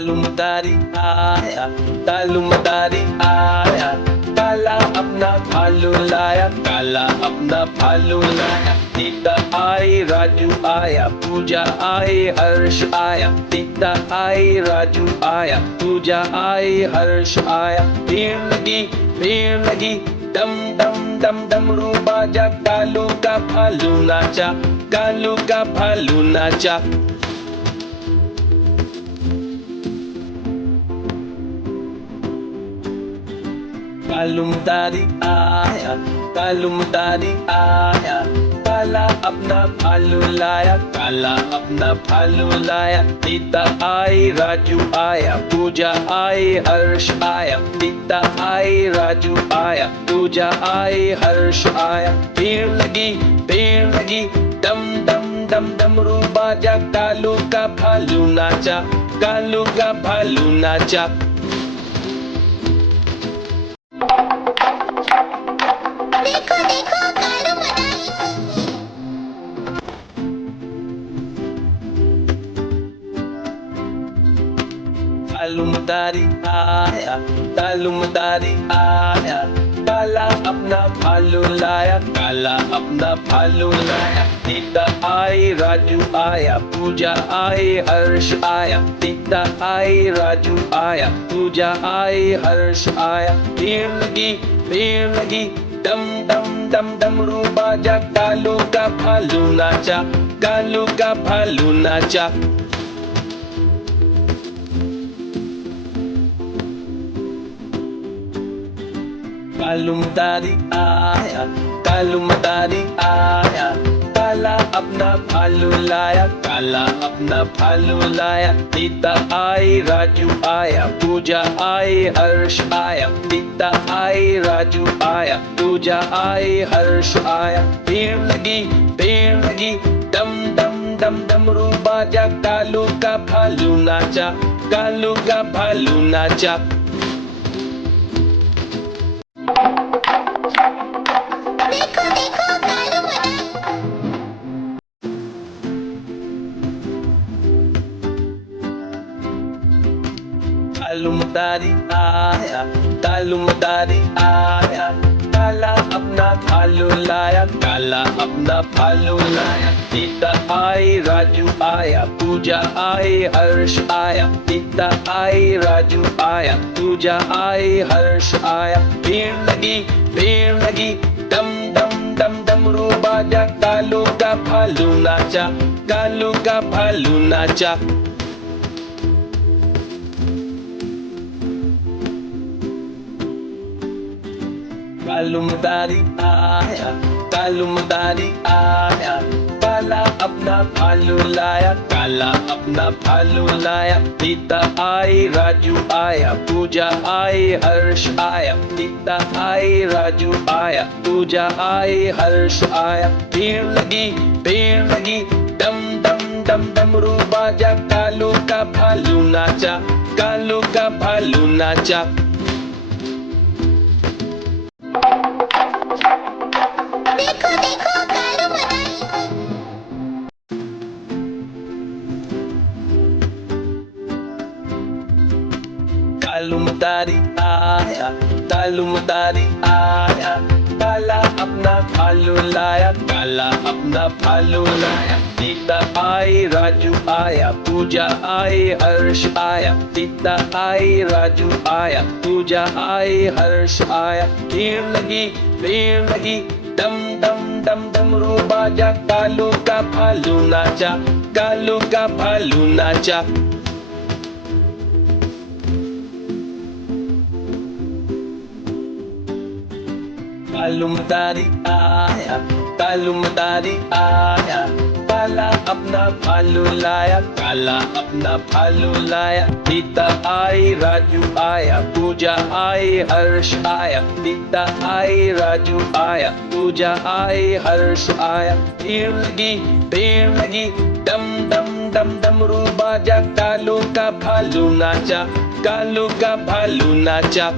तालुमदारी आया, तालुमदारी आया, काला अपना भालू लाया, काला अपना भालू लाया। सीता आई, राजू आया, पूजा आई, हर्ष आया। सीता आई, राजू आया, पूजा आई, हर्ष आया। भीड़ लगी, डम डम डम डमरू बाजा, कालू का भालू नाचा, कालू का भालू नाचा। तालुमदारी आया, तालुमदारी आया, काला अपना भालू लाया, काला अपना भालू लाया। सीता आई, राजू आया, पूजा आई, हर्ष आया। सीता आई, राजू आया, पूजा आई, हर्ष आया। भीड़ लगी, डम डम डम डमरू बाजा, कालू का भालू नाचा, कालू का भालू नाचा। देखो देखो कालू मदारी। तालुमदारी आया, तालुमदारी आया, काला अपना भालू लाया, काला अपना भालू लाया। सीता आई, राजू आया, पूजा आई, हर्ष आया। सीता आई, राजू आया, पूजा आई, हर्ष आया। भीड़ लगी, डम डम डम डमरू बाजा, कालू का भालू नाचा, कालू का भालू नाचा। तालुमदारी आया, तालुमदारी आया, काला अपना भालू लाया, काला अपना भालू लाया। सीता आई, राजू आया, पूजा आई, हर्ष आया। सीता आई, राजू आया, पूजा आई, हर्ष आया। भीड़ लगी, डम डम डम डमरू बाजा, कालू का भालू नाचा, कालू का भालू नाचा। देखो देखो कालू मदारी। तालुमदारी आया, तालुमदारी आया, काला अपना भालू लाया, काला अपना भालू लाया। सीता आई, राजू आया, पूजा आई, हर्ष आया। सीता आई, राजू आया, पूजा आई, हर्ष आया। भीड़ लगी, डम डम डम डमरू बाजा, कालू का भालू नाचा, कालू का भालू नाचा। तालुमदारी आया, तालुमदारी आया, काला अपना भालू लाया, काला अपना भालू लाया। सीता आई, राजू आया, पूजा आई, हर्ष आया। सीता आई, राजू आया, पूजा आई, हर्ष आया। भीड़ लगी, डम डम डम डमरू बाजा, कालू का भालू नाचा, कालू का भालू नाचा। देखो देखो कालू मदारी। तालुमदारी आया, तालुमदारी आया, काला अपना भालू लाया, काला अपना भालू लाया। सीता आई, राजू आया, पूजा आई, हर्ष आया। सीता आई, राजू आया, पूजा आई, हर्ष आया। भीड़ लगी, डम डम डम डमरू बाजा, कालू का भालू नाचा, कालू का भालू नाचा। तालुमदारी आया, तालुमदारी आया, काला अपना भालू लाया, काला अपना भालू लाया। सीता आई, राजू आया, पूजा आई, हर्ष आया। सीता आई, राजू आया, पूजा आई, हर्ष आया। भीड़ लगी, डम डम डम डमरू बाजा, कालू का भालू नाचा, कालू का भालू नाचा।